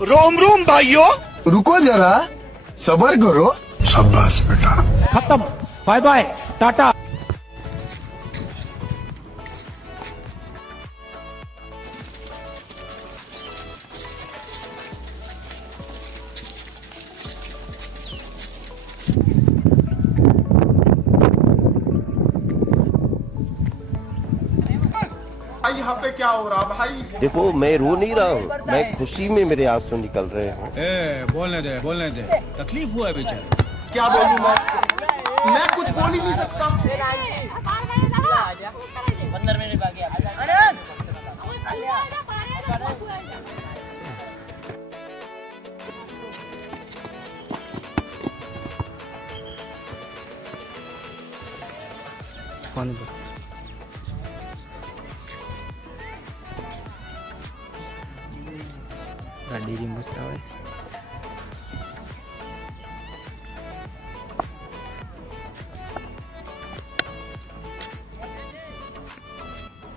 रोम रोम भाइयों, रुको जरा सबर करो। शाबाश बेटा। खत्म, बाय बाय, टाटा। भाई यहाँ पे क्या हो रहा भाई? देखो मैं रो नहीं रहा हूँ, मैं खुशी में मेरे आंसू निकल रहे हैं। बोलने दे, तकलीफ हुआ है बेचारे। क्या बोलूं मैं इसको? मैं कुछ बोल ही नहीं सकता। ગાડી રીમોસ આવે